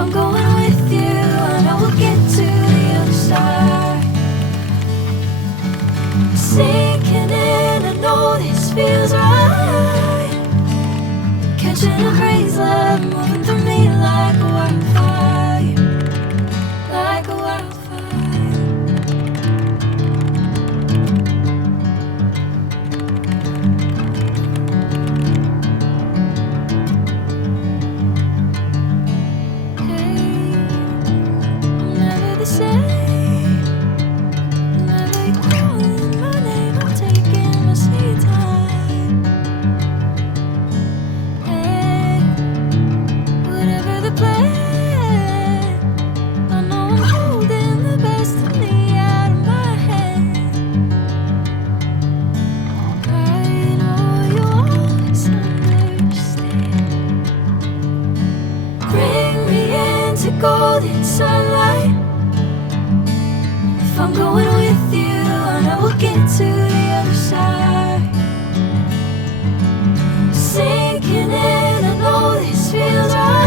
I'm going with you, I know we'll get to the other side. Sinking in, I know this feels right. Catching a breeze, love moving through me like a wildfire, like a wildfire. The same. Whenever you're calling my name, I'm taking my sweet time. Hey, whatever the plan, I know I'm holding the best of me out of my head. I know you always understand. Bring me into golden sunlight. I'm going with you, I know we'll get to the other side. Sinking in, I know this feels right.